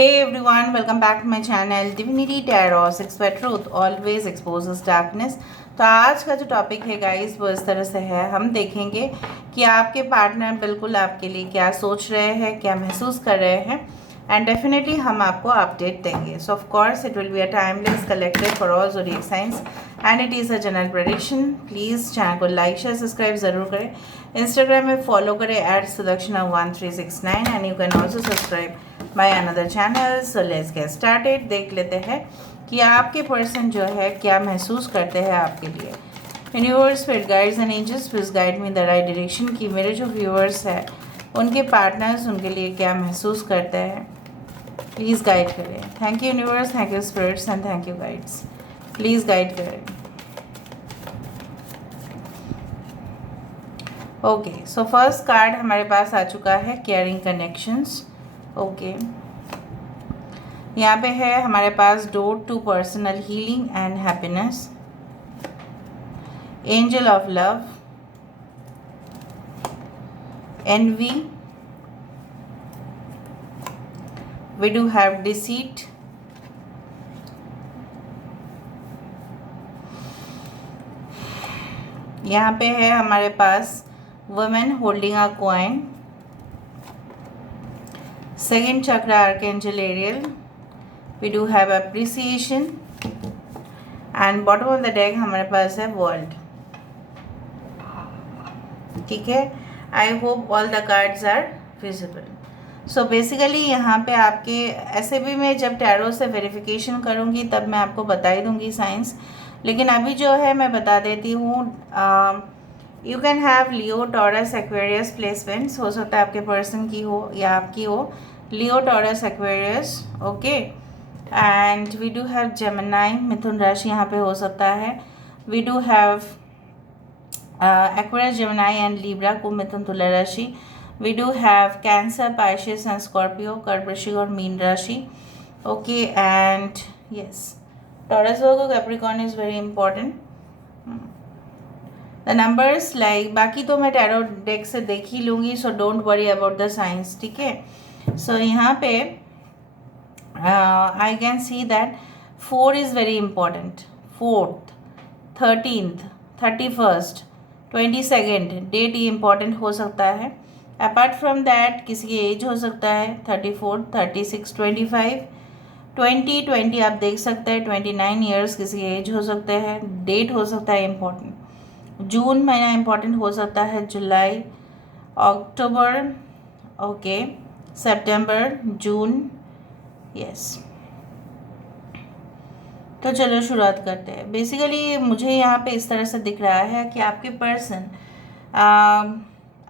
Hey everyone, welcome back to my channel Divinity Tarot Sex by Truth always exposes darkness। तो आज का जो topic है guys वो इस तरह से है, हम देखेंगे कि आपके पार्टनर बिल्कुल आपके लिए क्या सोच रहे हैं, क्या महसूस कर रहे हैं एंड डेफिनेटली हम आपको अपडेट देंगे। सो of course it will be a timeless collected for all zodiac science and it is a general prediction. Please channel को लाइक शेयर सब्सक्राइब ज़रूर करें, इंस्टाग्राम में फॉलो करें @sudakshanah1369 and you can also subscribe my another channel. So let's get started. देख लेते हैं कि आपके पर्सन जो है क्या महसूस करते हैं आपके लिए। Universe, spirit guides and angels please guide me the right direction कि मेरे जो व्यूअर्स हैं उनके पार्टनर्स उनके लिए क्या महसूस करते हैं, प्लीज़ गाइड करें। Thank you universe, thank you spirits and thank you guides, please guide करें। ओके, सो फर्स्ट कार्ड हमारे पास आ चुका है केयरिंग कनेक्शंस। ओके, यहाँ पे है हमारे पास door to personal healing and happiness, angel of love, envy, we do have deceit, यहाँ पे है हमारे पास women holding a coin, second chakra archangel Ariel, we do have appreciation and bottom of the deck हमारे पास है वर्ल्ड। ठीक है, I hope all the cards are visible. So basically यहाँ पे आपके ऐसे भी मैं जब टैरो से वेरिफिकेशन करूँगी तब मैं आपको बता ही दूँगी साइंस, लेकिन अभी जो है मैं बता देती हूँ। You can have Leo Taurus Aquarius placements, हो सकता है आपके पर्सन की हो या आपकी हो, Leo Taurus Aquarius. Okay, and we do have Gemini, मिथुन राशि यहाँ पे हो सकता है। We do have Aquarius, Gemini and Libra को मिथुन तुला राशि। We do have Cancer, Pisces and Scorpio, कर्क वृश्चिक और मीन राशि। Okay, and yes, Taurus, Virgo, Capricorn is very important. The numbers like बाकी तो मैं टैरो डेक से देख ही लूँगी, so don't worry about the science. ठीक है, सो यहाँ पे I can see that 4 is very important. 4th, 13th, 31st, 22nd date ये इम्पॉर्टेंट हो सकता है। अपार्ट फ्रॉम दैट किसी की एज हो सकता है 34, 36, 25, 20 आप देख सकते हैं। 29 ईयर्स किसी की एज हो सकते हैं। डेट हो सकता है इम्पॉर्टेंट। जून महीना इम्पॉर्टेंट हो सकता है, जुलाई, अक्टूबर, ओके, सितंबर, जून, यस। तो चलो शुरुआत करते हैं। बेसिकली मुझे यहाँ पे इस तरह से दिख रहा है कि आपके पर्सन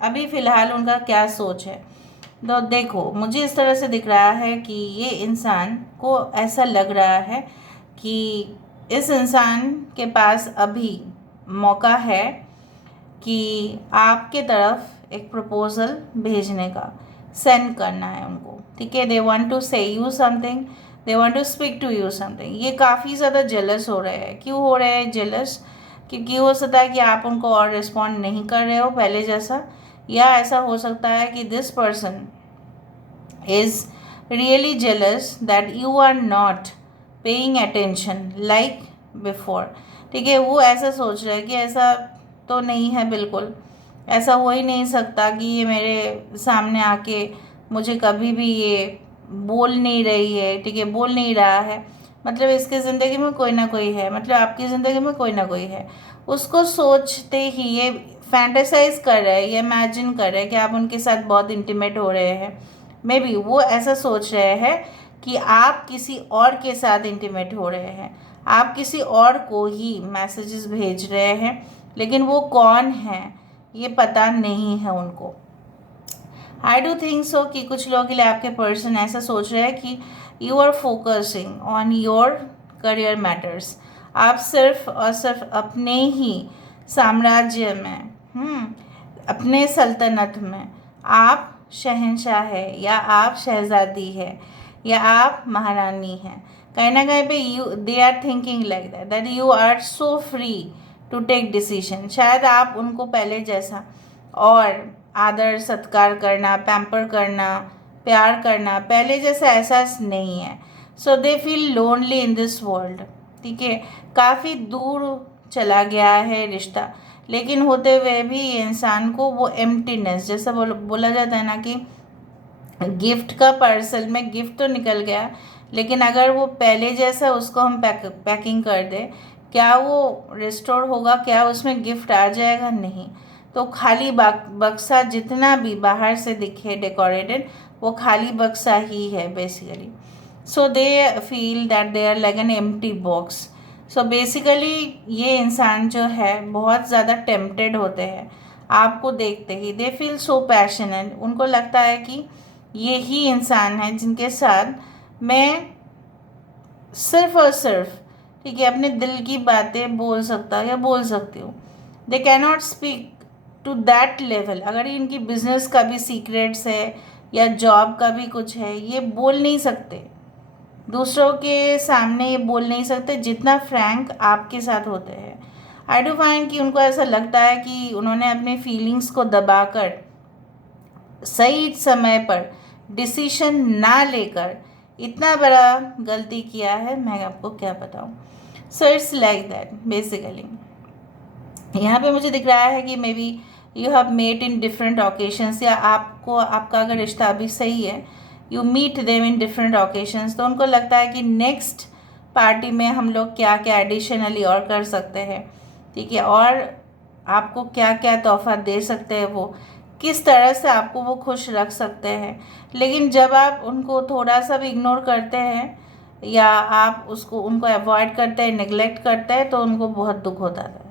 अभी फ़िलहाल उनका क्या सोच है। तो देखो, मुझे इस तरह से दिख रहा है कि ये इंसान को ऐसा लग रहा है कि इस इंसान के पास अभी मौका है कि आपके तरफ एक प्रपोज़ल भेजने का, सेंड करना है उनको। ठीक है, they want to say you something, they want to speak to you something. ये काफ़ी ज़्यादा जेलस हो रहे हैं। क्यों हो रहे हैं जेलस? क्योंकि हो सकता है कि आप उनको और रिस्पॉन्ड नहीं कर रहे हो पहले जैसा, या ऐसा हो सकता है कि this person is really jealous that you are not paying attention like before. ठीक है, वो ऐसा सोच रहे हैं कि ऐसा तो नहीं है, बिल्कुल ऐसा हो ही नहीं सकता कि ये मेरे सामने आके मुझे कभी भी ये बोल नहीं रही है। ठीक है, बोल नहीं रहा है, मतलब इसके ज़िंदगी में कोई ना कोई है, मतलब आपकी ज़िंदगी में कोई ना कोई है। उसको सोचते ही ये फैंटेसाइज कर रहे हैं, ये इमेजिन कर रहे हैं कि आप उनके साथ बहुत इंटीमेट हो रहे हैं। मे बी वो ऐसा सोच रहे हैं कि आप किसी और के साथ इंटीमेट हो रहे हैं, आप किसी और को ही मैसेजेस भेज रहे हैं, लेकिन वो कौन है ये पता नहीं है उनको। आई डू थिंक सो कि कुछ लोगों के लिए आपके पर्सन ऐसा सोच रहे हैं कि you are focusing on your career matters. आप सिर्फ और सिर्फ अपने ही साम्राज्य में, अपने सल्तनत में आप शहंशाह है, या आप शहजादी है, या आप महारानी हैं। कहीं ना कहीं पे you they are thinking like that you are so free to take decision. शायद आप उनको पहले जैसा और आदर सत्कार करना, पैम्पर करना, प्यार करना पहले जैसा एहसास नहीं है। So they feel lonely in this world. ठीक है, काफ़ी दूर चला गया है रिश्ता, लेकिन होते हुए भी इंसान को वो एम्प्टीनेस, जैसा बोला जाता है ना कि गिफ्ट का पार्सल में गिफ्ट तो निकल गया, लेकिन अगर वो पहले जैसा उसको हम पैकिंग कर दें, क्या वो रिस्टोर होगा? क्या उसमें गिफ्ट आ जाएगा? नहीं। तो खाली बक्सा जितना भी बाहर से दिखे डेकोरेटेड, वो खाली बक्सा ही है basically. So they feel that they are like an empty box. So basically ये इंसान जो है बहुत ज़्यादा टेम्प्टेड होते हैं आपको देखते ही। दे फील सो पैशनेट, उनको लगता है कि ये ही इंसान है जिनके साथ मैं सिर्फ और सिर्फ, ठीक है, अपने दिल की बातें बोल सकता या बोल सकती हूँ। They cannot speak to that level. अगर इनकी बिजनेस का भी सीक्रेट्स है या जॉब का भी कुछ है, ये बोल नहीं सकते, दूसरों के सामने ये बोल नहीं सकते जितना फ्रैंक आपके साथ होते हैं। आई डू फाइंड कि उनको ऐसा लगता है कि उन्होंने अपनी फीलिंग्स को दबाकर सही समय पर डिसीशन ना लेकर इतना बड़ा गलती किया है, मैं आपको क्या बताऊँ। So it's like that basically. यहाँ पे मुझे दिख रहा है कि maybe you have met in different occasions, या आपको आपका अगर रिश्ता अभी सही है, you meet them in different occasions, तो उनको लगता है कि नेक्स्ट पार्टी में हम लोग क्या क्या एडिशनली और कर सकते हैं, ठीक है, और आपको क्या क्या तोहफा दे सकते हैं, वो किस तरह से आपको वो खुश रख सकते हैं। लेकिन जब आप उनको थोड़ा सा भी इग्नोर करते हैं या आप उनको अवॉइड करते हैं, नेग्लेक्ट करते हैं, तो उनको बहुत दुख होता है।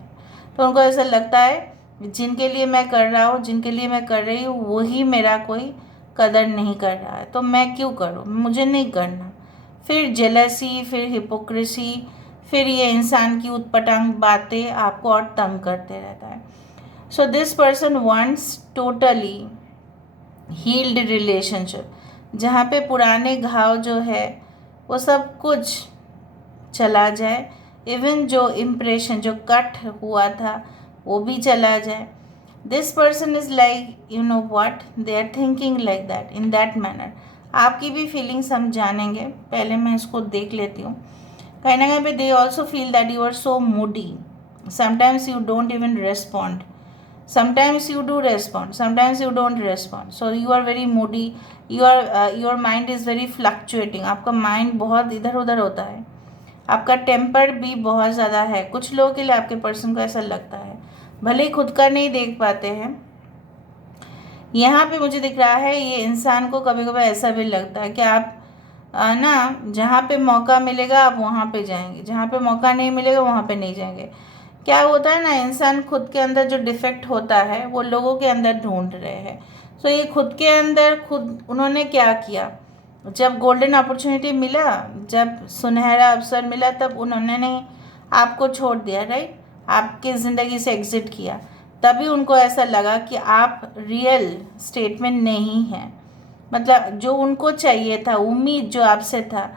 तो उनको ऐसा लगता है जिनके लिए मैं कर रहा हूँ, जिनके लिए मैं कर रही हूँ, वही मेरा कोई कदर नहीं कर रहा है, तो मैं क्यों करूँ, मुझे नहीं करना। फिर जेलसी, फिर हिपोक्रेसी, फिर ये इंसान की उटपटांग बातें आपको और तंग करते रहता है। So this person wants totally healed relationship, जहाँ पे पुराने घाव जो है वो सब कुछ चला जाए, इवन जो इम्प्रेशन जो कट हुआ था वो भी चला जाए। This person is like you know what, they are thinking like that in that manner. आपकी भी फीलिंग्स हम जानेंगे, पहले मैं इसको देख लेती हूँ। कहीं ना कहीं पे they also feel that you are so moody, sometimes you don't even respond, sometimes you do respond, sometimes you don't respond, so you are very moody, your mind is very fluctuating, आपका mind बहुत इधर उधर होता है, आपका temper भी बहुत ज़्यादा है। कुछ लोगों के लिए आपके पर्सन को ऐसा लगता है, भले ही खुद का नहीं देख पाते हैं। यहाँ पे मुझे दिख रहा है ये इंसान को कभी कभी ऐसा भी लगता है कि आप ना जहाँ पे मौका मिलेगा आप वहाँ पे जाएंगे, जहाँ पे मौका नहीं मिलेगा वहाँ पे नहीं जाएंगे। क्या होता है ना, इंसान खुद के अंदर जो डिफेक्ट होता है वो लोगों के अंदर ढूंढ रहे हैं। सो ये खुद के अंदर खुद उन्होंने क्या किया, जब गोल्डन अपॉर्चुनिटी मिला, जब सुनहरा अवसर मिला, तब उन्होंने नहीं आपको छोड़ दिया, राइट, आपकी ज़िंदगी से एग्ज़िट किया। तभी उनको ऐसा लगा कि आप रियल स्टेट में नहीं हैं, मतलब जो उनको चाहिए था, उम्मीद जो आपसे था,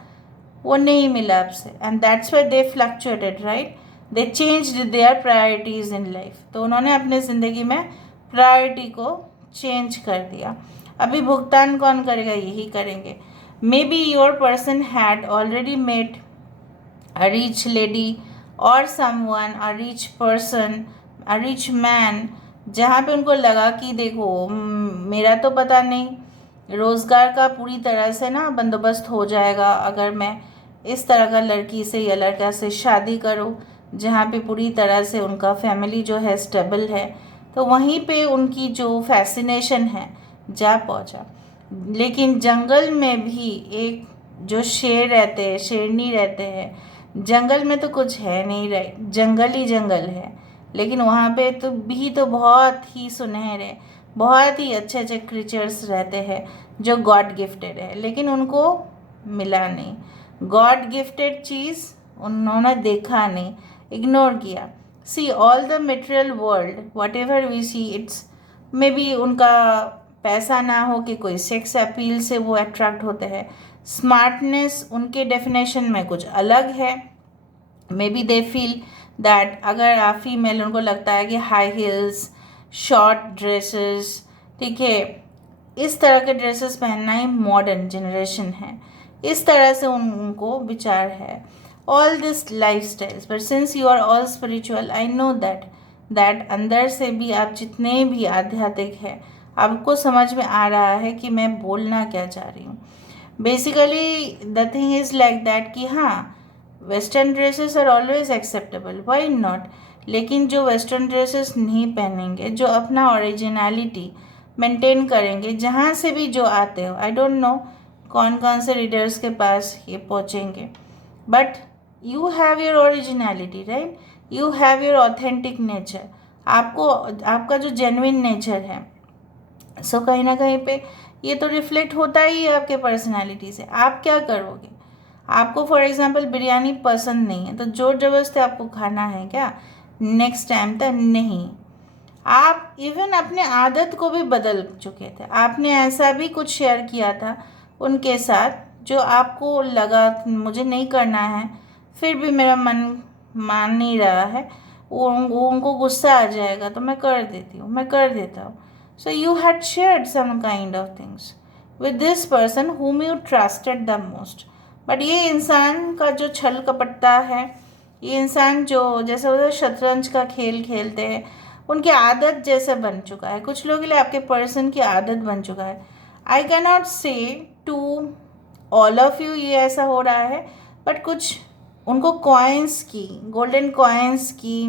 वो नहीं मिला आपसे, and that's why they fluctuated, right, they changed there priorities in life. तो उन्होंने अपने ज़िंदगी में प्रायोरिटी को चेंज कर दिया। अभी भुगतान कौन करेगा? यही करेंगे। Maybe your person had already met a rich lady और someone, a rich person, a rich man, जहाँ पे उनको लगा कि देखो मेरा तो पता नहीं रोज़गार का पूरी तरह से ना बंदोबस्त हो जाएगा अगर मैं इस तरह का लड़की से या लड़का से शादी करूँ जहाँ पे पूरी तरह से उनका फैमिली जो है स्टेबल है, तो वहीं पे उनकी जो फैसिनेशन है जा पहुँचा। लेकिन जंगल में भी एक जो शेर रहते हैं, शेरनी रहते हैं, जंगल में तो कुछ है नहीं, राइट, जंगल ही जंगल है, लेकिन वहाँ पे तो बहुत ही सुनहरे, बहुत ही अच्छे अच्छे क्रीचर्स रहते हैं जो गॉड गिफ्टेड है, लेकिन उनको मिला नहीं। गॉड गिफ्टेड चीज़ उन्होंने देखा नहीं, इग्नोर किया। See all the material world whatever we see, it's maybe उनका पैसा ना हो कि कोई सेक्स अपील से वो अट्रैक्ट होते हैं। स्मार्टनेस उनके डेफिनेशन में कुछ अलग है। Maybe they feel that अगर आप फीमेल, उनको लगता है कि हाई हील्स, शॉर्ट ड्रेसेस, ठीक है, इस तरह के ड्रेसेस पहनना ही मॉडर्न जनरेशन है, इस तरह से उनको विचार है। All this life styles, but since you are all spiritual, I know that अंदर से भी आप जितने भी आध्यात्मिक है, आपको समझ में आ रहा है कि मैं बोलना क्या चाह रही हूँ। Basically the thing is like that कि हाँ, western dresses are always acceptable, why not. लेकिन जो वेस्टर्न ड्रेसेस नहीं पहनेंगे, जो अपना ओरिजिनलिटी मेंटेन करेंगे, जहाँ से भी जो आते हो, आई डोंट नो कौन कौन से रीडर्स के पास ये पहुँचेंगे, but you have your originality, right, you have your authentic nature. आपको आपका जो जेन्युइन नेचर है, सो कहीं ना कहीं पे ये तो रिफ्लेक्ट होता ही है आपके पर्सनालिटी से। आप क्या करोगे? आपको फॉर एग्जांपल बिरयानी पसंद नहीं है तो जोर जबरदस्ती आपको खाना है क्या नेक्स्ट टाइम तक? नहीं। आप इवन अपने आदत को भी बदल चुके थे, आपने ऐसा भी कुछ शेयर किया था उनके साथ जो आपको लगा मुझे नहीं करना है, फिर भी मेरा मन मान नहीं रहा है, वो उनको गुस्सा आ जाएगा तो मैं कर देती हूँ, मैं कर देता हूँ। So you had shared some kind of things with this person whom you trusted the most। But ये इंसान का जो छल कपटता है, ये इंसान जो जैसे वो शतरंज का खेल खेलते हैं, उनकी आदत जैसे बन चुका है, कुछ लोगों के लिए आपके पर्सन की आदत बन चुका है। आई कैन नॉट से टू ऑल ऑफ यू ये ऐसा हो रहा है, बट कुछ उनको कॉइन्स की, गोल्डन कॉइन्स की,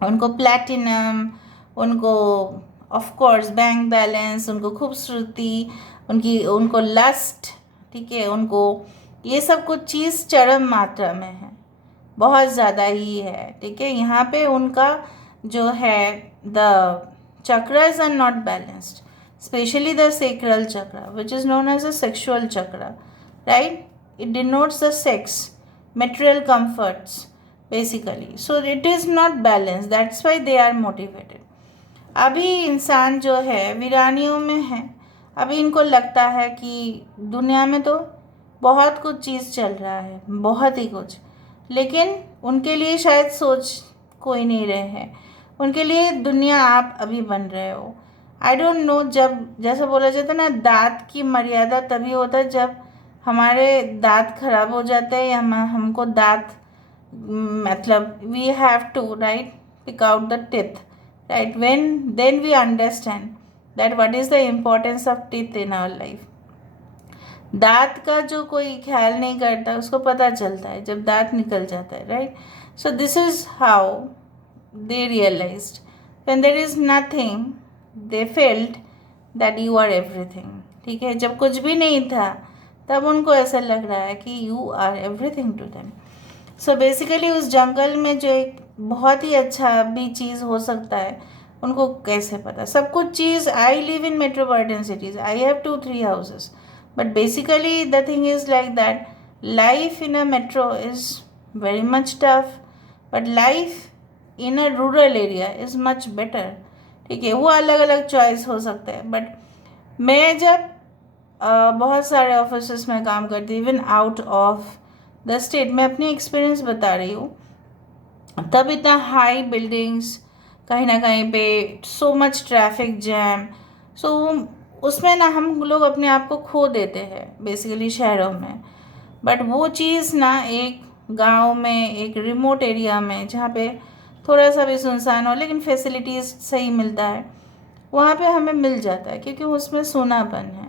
उनको प्लैटिनम, उनको ऑफ कोर्स बैंक बैलेंस, उनको खूबसूरती, उनको लस्ट, ठीक है, उनको ये सब कुछ चीज़ चरम मात्रा में है, बहुत ज़्यादा ही है, ठीक है। यहाँ पे उनका जो है the chakras are not balanced, especially the sacral chakra, which is known as a sexual chakra, right? It denotes the sex, material comforts basically, so it is not balanced, that's why they are motivated। अभी इंसान जो है वीरानियों में है, अभी इनको लगता है कि दुनिया में तो बहुत कुछ चीज़ चल रहा है, बहुत ही कुछ, लेकिन उनके लिए शायद सोच कोई नहीं रहे हैं, उनके लिए दुनिया आप अभी बन रहे हो। आई डोंट नो, जब जैसे बोला जाता है ना, दांत की मर्यादा तभी होता है जब हमारे दांत खराब हो जाते हैं या हमको दांत मतलब we have to right pick out the teeth, right, when then we understand that what is the importance of teeth in our life. दांत का जो कोई ख्याल नहीं करता उसको पता चलता है जब दांत निकल जाता है, right. So this is how they realized when there is nothing they felt that you are everything, ठीक है। जब कुछ भी नहीं था तब उनको ऐसा लग रहा है कि you are everything to them। so basically उस जंगल में जो एक बहुत ही अच्छा भी चीज़ हो सकता है उनको कैसे पता सब कुछ चीज़। I live in metropolitan cities, I have 2-3 houses, but basically the thing is like that life in a metro is very much tough, but life in a rural area is much better, ठीक है। वो अलग अलग choice हो सकता है, but मैं जब बहुत सारे ऑफिस में काम करती, even out of the state, मैं अपनी एक्सपीरियंस बता रही हूँ, तब इतना हाई बिल्डिंग्स, कहीं ना कहीं पे सो मच ट्रैफिक जैम, सो उसमें ना हम लोग अपने आप को खो देते हैं बेसिकली शहरों में। बट वो चीज़ ना एक गांव में, एक रिमोट एरिया में जहाँ पे थोड़ा सा भी सुनसान हो लेकिन फैसिलिटीज़ सही मिलता है, वहाँ पे हमें मिल जाता है, क्योंकि उसमें सोनापन है,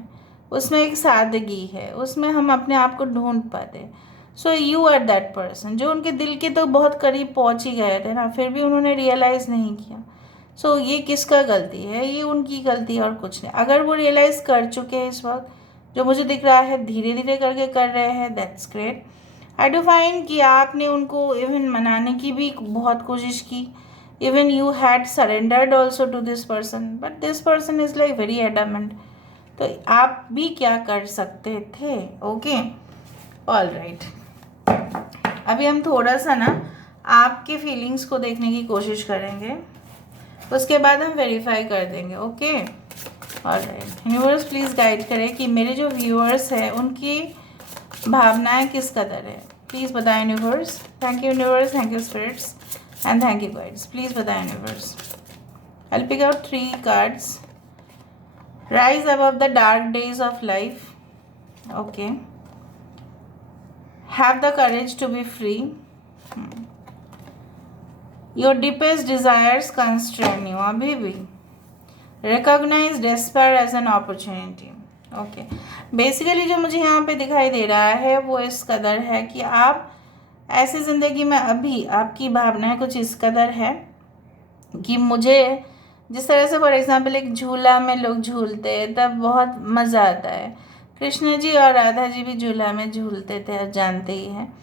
उसमें एक सादगी है, उसमें हम अपने आप को ढूंढ पाते हैं। So you are that person जो उनके दिल के तो बहुत करीब पहुँच ही गए थे ना, फिर भी उन्होंने रियलाइज़ नहीं किया। सो ये किसका गलती है? ये उनकी गलती और कुछ नहीं। अगर वो रियलाइज़ कर चुके हैं इस वक्त, जो मुझे दिख रहा है धीरे धीरे करके कर रहे हैं, that's great. I do find कि आपने उनको इवन मनाने की भी बहुत कोशिश की, even you had surrendered also to this person, but this person is like very adamant. तो आप भी क्या कर सकते थे? Okay, all right. अभी हम थोड़ा सा ना आपके फीलिंग्स को देखने की कोशिश करेंगे, उसके बाद हम वेरीफाई कर देंगे। Okay, all right. Universe please guide करें कि मेरे जो व्यूअर्स हैं उनकी भावनाएं किस कदर है, प्लीज़ बताएं universe. Thank you universe, thank you spirits and thank you guides, please बताएं universe. I will pick out 3 cards rise above the dark days of life. Okay. Have the courage to be free. Your deepest desires constrain you. अभी भी recognize despair as an opportunity. Okay. Basically जो मुझे यहाँ पे दिखाई दे रहा है वो इस कदर है कि आप ऐसी ज़िंदगी में अभी आपकी भावनाएं कुछ इस कदर है कि मुझे जिस तरह से फॉर एग्जांपल एक झूला में लोग झूलते हैं तब बहुत मज़ा आता है। कृष्ण जी और राधा जी भी झूला में झूलते थे, आप जानते ही हैं।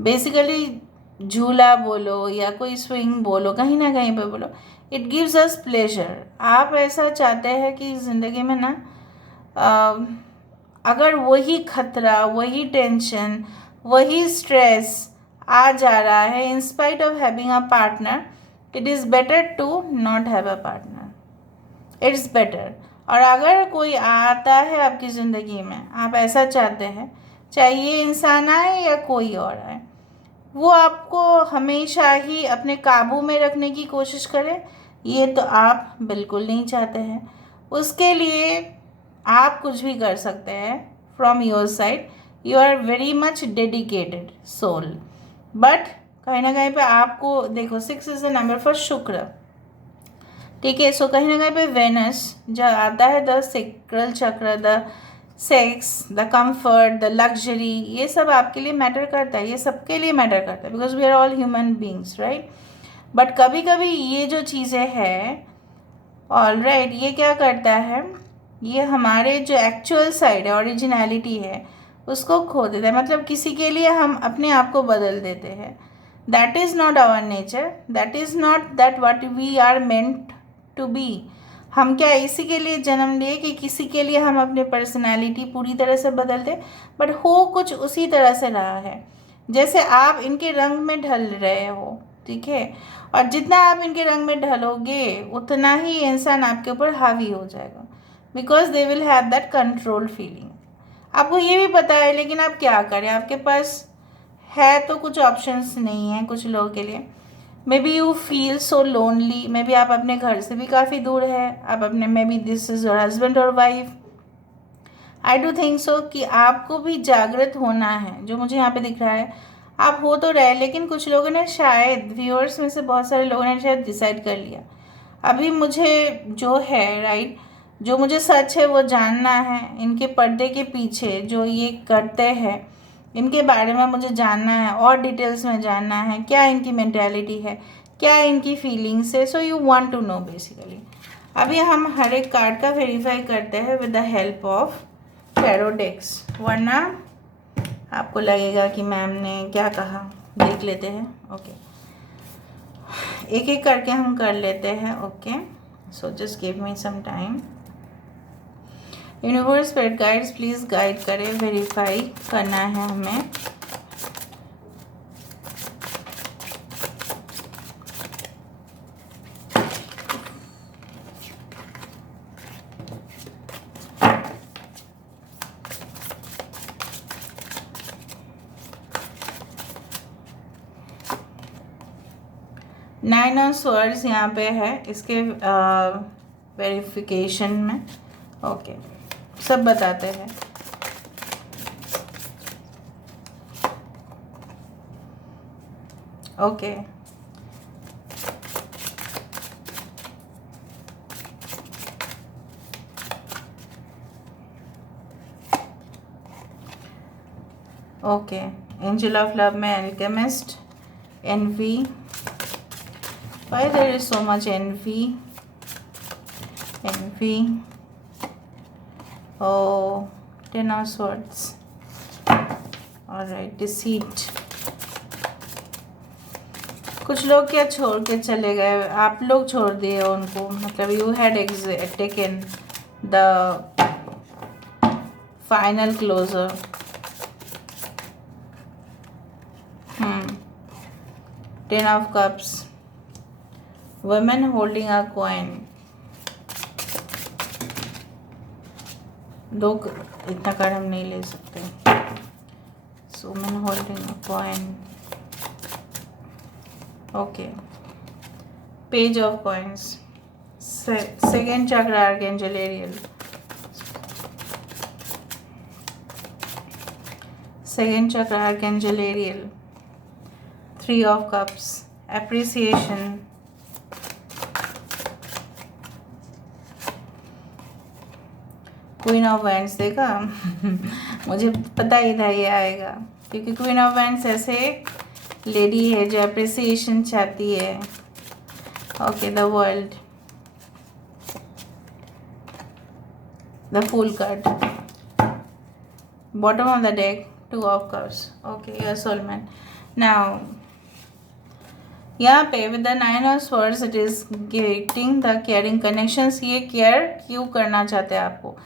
बेसिकली झूला बोलो या कोई स्विंग बोलो, कहीं ना कहीं पे बोलो, इट गिव्स अस प्लेजर। आप ऐसा चाहते हैं कि ज़िंदगी में ना अगर वही खतरा, वही टेंशन, वही स्ट्रेस आ जा रहा है in spite of having a partner, it is better to not have a partner. It's better. और अगर कोई आता है आपकी ज़िंदगी में, आप ऐसा चाहते हैं, चाहे ये इंसान आए या कोई और आए, वो आपको हमेशा ही अपने काबू में रखने की कोशिश करे, ये तो आप बिल्कुल नहीं चाहते हैं। उसके लिए आप कुछ भी कर सकते हैं from your side. You are very much dedicated soul, but कहीं ना कहीं पे आपको देखो 6 इज द नंबर फॉर शुक्र, ठीक है। सो कहीं ना कहीं पे वेनस जो आता है, द सेक्रल चक्र, the sex, the comfort, the luxury, ये सब आपके लिए मैटर करता है, ये सबके लिए मैटर करता है, because we are all human beings, right. But कभी कभी ये जो चीज़ें हैं, ऑल राइट, ये क्या करता है, ये हमारे जो एक्चुअल साइड है, ओरिजिनलिटी है, उसको खो देता है। मतलब किसी के लिए हम अपने आप को बदल देते हैं। That is not our nature, that is not that what we are meant to be. हम क्या इसी के लिए जन्म लिए कि किसी के लिए हम अपनी पर्सनालिटी पूरी तरह से बदल दें? बट हो कुछ उसी तरह से रहा है जैसे आप इनके रंग में ढल रहे हो, ठीक है। और जितना आप इनके रंग में ढलोगे उतना ही इंसान आपके ऊपर हावी हो जाएगा, because they will have that control feeling. आपको ये भी पता है, लेकिन आप क्या करें, आपके पास है तो कुछ ऑप्शंस नहीं है कुछ लोगों के लिए। May be you feel so lonely, may be आप अपने घर से भी काफ़ी दूर है, आप अपने, maybe this is your husband और wife. I do think so कि आपको भी जागृत होना है, जो मुझे यहाँ पे दिख रहा है। आप हो तो रहे, लेकिन कुछ लोगों ने शायद, व्यूअर्स में से बहुत सारे लोगों ने शायद डिसाइड कर लिया अभी मुझे जो है, राइट, जो मुझे सच है वो जानना है। इनके पर्दे के पीछे जो ये करते हैं, इनके बारे में मुझे जानना है और डिटेल्स में जानना है, क्या इनकी मेंटालिटी है, क्या इनकी फीलिंग्स है। So you want to know basically. अभी हम हर एक कार्ड का वेरीफाई करते हैं with the help of tarot decks, वरना आपको लगेगा कि मैम ने क्या कहा। देख लेते हैं, ओके। एक एक करके हम कर लेते हैं, okay. So just give me some time. Universe spirit guides please guide करें, वेरीफाई करना है हमें। नाइन ऑफ स्वर्ड्स यहाँ पे है इसके वेरिफिकेशन में, ओके। सब बताते हैं। Okay, okay. Angel of love में alchemist, envy, why there is so much envy, oh, 10 of swords, all right, deceit। कुछ लोग क्या छोड़ के चले गए, आप लोग छोड़ दिए उनको, मतलब you had taken the final closure। 10 of cups, women holding a coin। दो इतना कार्ड हम नहीं ले सकते। So women holding a coin, okay. Page of coins, second chakra, archangel Ariel, second chakra archangel Ariel, 3 of cups, appreciation, queen of wands. देखा मुझे पता ही था ये आएगा, क्योंकि क्वीन ऑफ वैंड्स ऐसे लेडी है जो अप्रिसिएशन चाहती है। Okay, the world, the fool card, bottom of the deck, 2 of cups. Okay, your soulmate. Now यहाँ पे with the 9 of swords it is getting the caring connections. ये care क्यों करना चाहते हैं आपको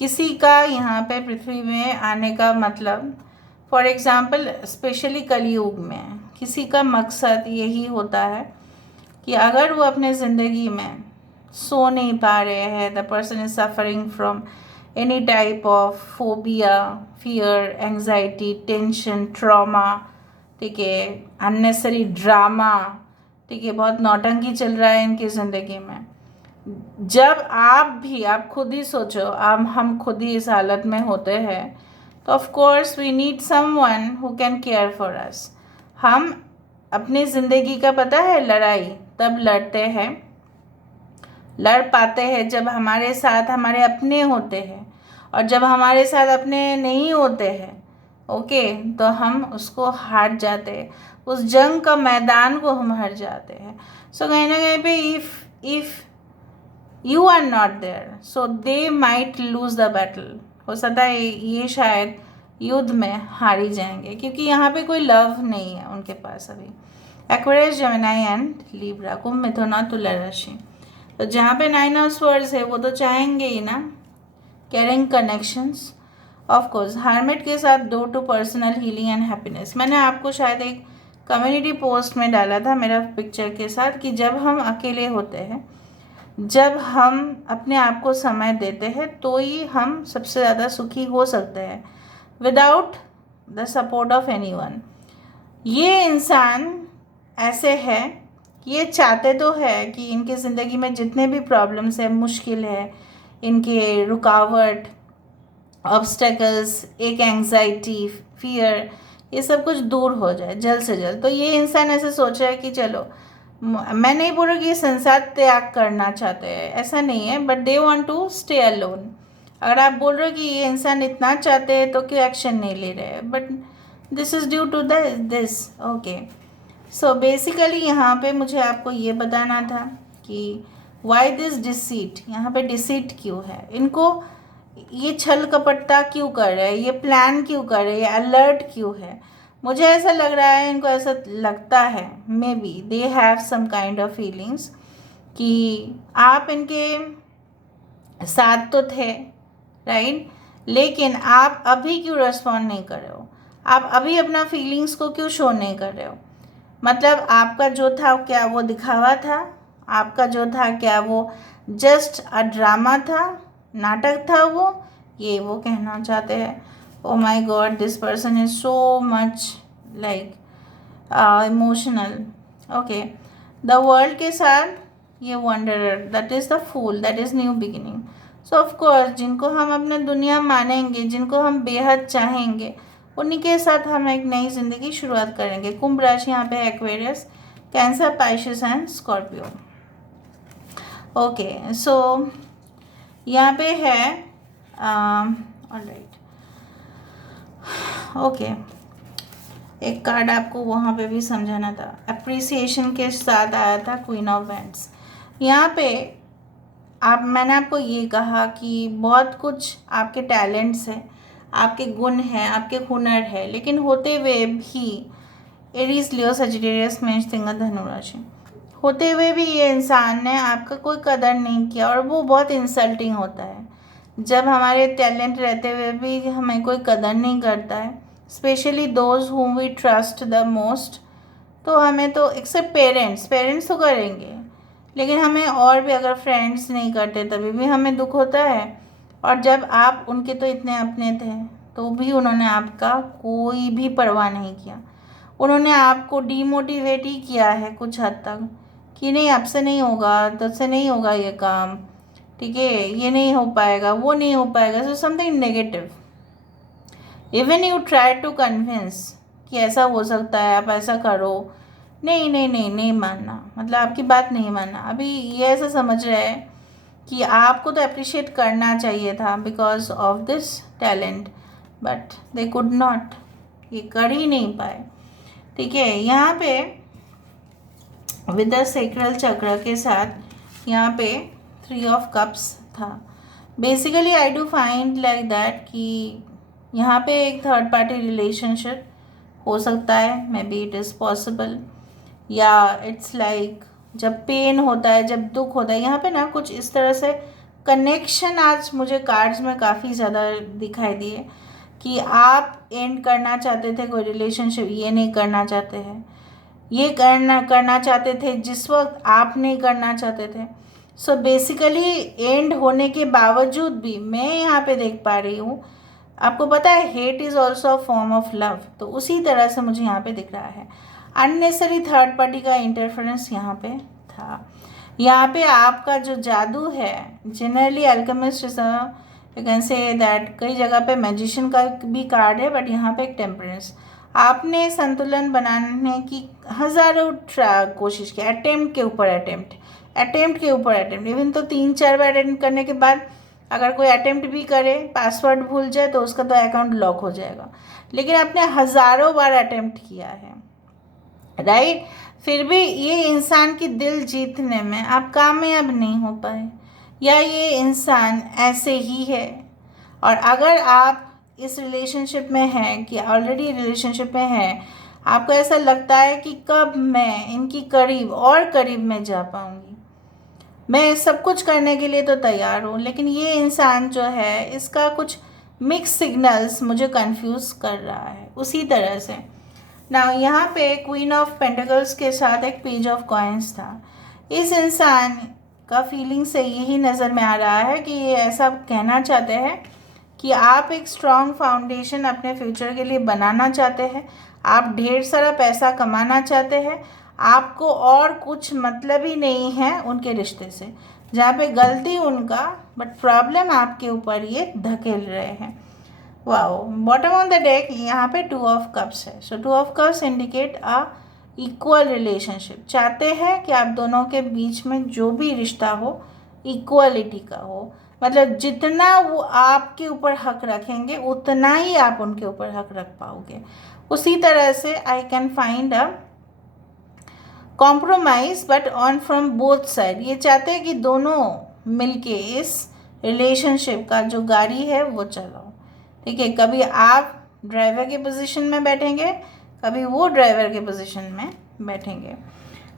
किसी का यहाँ पे पृथ्वी में आने का मतलब, फॉर एग्ज़ाम्पल स्पेशली कलयुग में किसी का मकसद यही होता है कि अगर वो अपने ज़िंदगी में सो नहीं पा रहे हैं, the person is suffering from any type of phobia, fear, anxiety, tension, trauma, ठीक है, अननेसरी ड्रामा, ठीक है, बहुत नौटंकी चल रहा है इनकी ज़िंदगी में। जब आप खुद ही सोचो, हम खुद ही इस हालत में होते हैं, तो of course we need someone who can care for us. हम अपनी ज़िंदगी का पता है लड़ाई तब लड़ते हैं, लड़ पाते हैं जब हमारे साथ हमारे अपने होते हैं, और जब हमारे साथ अपने नहीं होते हैं, ओके, तो हम उसको हार जाते हैं, उस जंग का मैदान को हम हार जाते हैं। सो कहीं ना कहीं पे if you are not there so they might lose the battle. हो सकता है ये शायद युद्ध में हारी जाएंगे, क्योंकि यहाँ पे कोई लव नहीं है उनके पास अभी। एक्वेरियस, जेमिनी एंड लिब्रा, कुंभ, मिथुन और तुला राशि। तो जहाँ पे 9 ऑफ स्वर्ड्स है वो तो चाहेंगे ही ना caring connections. Of course hermit के साथ 2 to personal healing and happiness. मैंने आपको शायद एक कम्युनिटी पोस्ट में डाला था मेरा पिक्चर के साथ कि जब हम अकेले होते हैं, जब हम अपने आप को समय देते हैं, तो ही हम सबसे ज़्यादा सुखी हो सकते हैं, without the support of anyone. ये इंसान ऐसे है कि ये चाहते तो है कि इनकी ज़िंदगी में जितने भी प्रॉब्लम्स है, मुश्किल है, इनके रुकावट, ऑब्स्टेकल्स, एक एंजाइटी, फियर, ये सब कुछ दूर हो जाए जल्द से जल्द। तो ये इंसान ऐसे सोच रहा है कि चलो, मैं नहीं बोल रही कि ये संसार त्याग करना चाहते हैं, ऐसा नहीं है, but they want to stay alone. अगर आप बोल रहे हो कि ये इंसान इतना चाहते हैं तो क्यों एक्शन नहीं ले रहे हैं, but this is due to this. Okay, so basically यहाँ पे मुझे आपको ये बताना था कि वाई दिस डिसीट, यहाँ पे डिसीट क्यों है, इनको ये छल कपटता क्यों कर रहे हैं, ये प्लान क्यों कर रहे हैं, ये अलर्ट क्यों है। मुझे ऐसा लग रहा है, इनको ऐसा लगता है, maybe they have some kind of feelings कि आप इनके साथ तो थे, राइट, लेकिन आप अभी क्यों रेस्पॉन्ड नहीं कर रहे हो, आप अभी अपना फीलिंग्स को क्यों शो नहीं कर रहे हो। मतलब आपका जो था क्या वो दिखावा था, आपका जो था क्या वो जस्ट अ ड्रामा था, नाटक था वो कहना चाहते हैं। oh my god, this person is so much like emotional. okay, the world के साथ ये wanderer, that is the fool, that is new beginning. so of course जिनको हम अपना दुनिया मानेंगे, जिनको हम बेहद चाहेंगे, उन्हीं के साथ हम एक नई ज़िंदगी शुरुआत करेंगे। कुंभ राशि यहाँ पे Aquarius, Cancer, Pisces and Scorpio. Okay, so यहाँ पे है ऑलराइट। ओके, एक कार्ड आपको वहाँ पे भी समझाना था। अप्रिसिएशन के साथ आया था क्वीन ऑफ वैंड्स। यहाँ पे मैंने आपको ये कहा कि बहुत कुछ आपके टैलेंट्स हैं, आपके गुण हैं, आपके हुनर है, लेकिन होते हुए भी एरीज, लियो, सजिटेरियस, मेष, सिंह, धनु राशि होते हुए भी ये इंसान ने आपका कोई कदर नहीं किया, और वो बहुत इंसल्टिंग होता है जब हमारे टैलेंट रहते हुए भी हमें कोई कदर नहीं करता है, specially those whom we trust the most. तो हमें तो एक्सेप्ट पेरेंट्स तो करेंगे, लेकिन हमें और भी अगर फ्रेंड्स नहीं करते तभी भी हमें दुख होता है। और जब आप उनके तो इतने अपने थे तो भी उन्होंने आपका कोई भी परवाह नहीं किया, उन्होंने आपको डीमोटिवेट ही किया है कुछ हद तक कि नहीं, आपसे नहीं होगा, तुझसे नहीं होगा ये काम, ठीक है, ये नहीं हो पाएगा, वो नहीं हो पाएगा, so something negative. Even you try to convince कि ऐसा हो सकता है, आप ऐसा करो, नहीं नहीं नहीं नहीं मानना, मतलब आपकी बात नहीं मानना। अभी ये ऐसा समझ रहे हैं कि आपको तो अप्रिशिएट करना चाहिए था because of this talent, but they could not, ये कर ही नहीं पाए। ठीक है, यहाँ पे विद द सेक्रल चक्र के साथ यहाँ पे 3 ऑफ कप्स था। Basically I do find like that कि यहाँ पे एक थर्ड पार्टी रिलेशनशिप हो सकता है, may be it is possible, या इट्स लाइक जब पेन होता है, जब दुख होता है, यहाँ पे ना कुछ इस तरह से कनेक्शन आज मुझे कार्ड्स में काफ़ी ज़्यादा दिखाई दिए कि आप एंड करना चाहते थे कोई रिलेशनशिप, ये नहीं करना चाहते हैं, ये करना चाहते थे जिस वक्त आप नहीं करना चाहते थे। सो बेसिकली एंड होने के बावजूद भी मैं यहाँ पे देख पा रही हूँ, आपको पता है hate is also a form of love, तो उसी तरह से मुझे यहाँ पे दिख रहा है अननेसरी थर्ड पार्टी का इंटरफेरेंस यहाँ पे था। यहाँ पे आपका जो जादू है, generally alchemist is you can say that, कई जगह पे मैजिशियन का भी कार्ड है, बट यहाँ पे एक टेम्परेंस, आपने संतुलन बनाने की हज़ारों कोशिश की, अटेम्प्ट के ऊपर अटेम्प्ट के ऊपर अटेम्प्ट, इवन तो 3-4 बार अटेम्प्ट करने के बाद अगर कोई अटेम्प्ट भी करे, पासवर्ड भूल जाए तो उसका तो अकाउंट लॉक हो जाएगा, लेकिन आपने हज़ारों बार अटेम्प्ट किया है, राइट? फिर भी ये इंसान की दिल जीतने में आप कामयाब नहीं हो पाए, या ये इंसान ऐसे ही है। और अगर आप इस रिलेशनशिप में हैं कि ऑलरेडी रिलेशनशिप में हैं, आपको ऐसा लगता है कि कब मैं इनकी करीब और करीब में जा पाऊंगी, मैं सब कुछ करने के लिए तो तैयार हूँ, लेकिन ये इंसान जो है इसका कुछ मिक्स सिग्नल्स मुझे कंफ्यूज कर रहा है। उसी तरह से ना यहाँ पे क्वीन ऑफ पेंटिकल्स के साथ एक पेज ऑफ कॉइन्स था। इस इंसान का फीलिंग से यही नज़र में आ रहा है कि ये ऐसा कहना चाहते हैं कि आप एक स्ट्रॉन्ग फाउंडेशन अपने फ्यूचर के लिए बनाना चाहते हैं, आप ढेर सारा पैसा कमाना चाहते हैं, आपको और कुछ मतलब ही नहीं है उनके रिश्ते से, जहाँ पे गलती उनका बट प्रॉब्लम आपके ऊपर ये धकेल रहे हैं। Wow, bottom on the deck यहाँ पे 2 ऑफ कप्स है। सो 2 of cups indicate a equal relationship, चाहते हैं कि आप दोनों के बीच में जो भी रिश्ता हो इक्वलिटी का हो, मतलब जितना वो आपके ऊपर हक रखेंगे उतना ही आप उनके ऊपर हक रख पाओगे। उसी तरह से I can find a compromise but on from both side, ये चाहते हैं कि दोनों मिलके इस रिलेशनशिप का जो गाड़ी है वो चलाओ। ठीक है, कभी आप ड्राइवर के पोजीशन में बैठेंगे, कभी वो ड्राइवर के पोजीशन में बैठेंगे।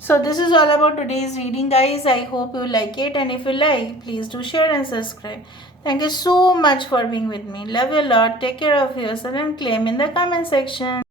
So this is all about today's reading, guys. I hope you like it, and if you like, please do share and subscribe. Thank you so much for being with me. Love you a lot. Take care of yourself and claim in the comment section.